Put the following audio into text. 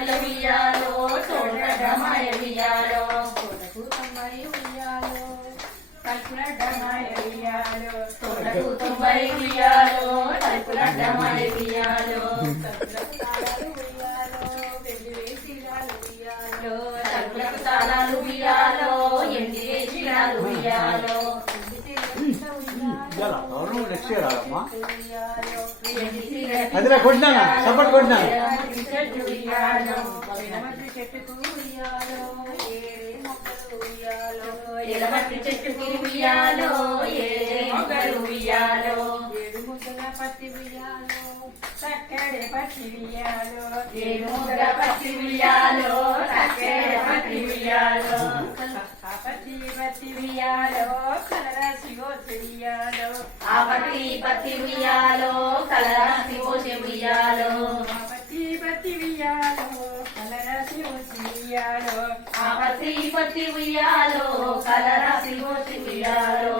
భార్య ఉయ్యాలో తోడమాయ ఉయ్యాలో తోడకు తొంభై ఉయ్యాలో తలుపులడ్డమాయ ఉయ్యాలో తోడకు 90 ఉయ్యాలో తలుపులడ్డమాయ ఉయ్యాలో తలుపులకు తాళాలు ఉయ్యాలో ఎండి వేసినాలు ఉయ్యాలో అదిరా కొట్టినా సపోర్ట్ కొట్టినా చెట్టుకు ఉయ్యాలో ఏడే మొక్కలు ఉయ్యాలో ఎలమట్టి చెట్టుకి ఉయ్యాలో ఏ మొగ్గలు ఉయ్యాలో ఏడు ముద్దల పత్తి ఉయ్యాలో చక్కడే పత్తి ఉయ్యాలో ఏడు ముద్దల పత్తి ఉయ్యాలో చక్కెర పత్తి ఉయ్యాలో పత్తి ఉయ్యాలో కలరాసి ఉయ్యాలో ఆ పత్తి ఉయ్యాలో కలరాసి పోసే ఉయ్యాలో పత్తి ఉయ్యాలో కలరాసి ఉయ్యాలో ఆ పత్తి ఉయ్యాలో కలరాసి పోసే ఉయ్యాలో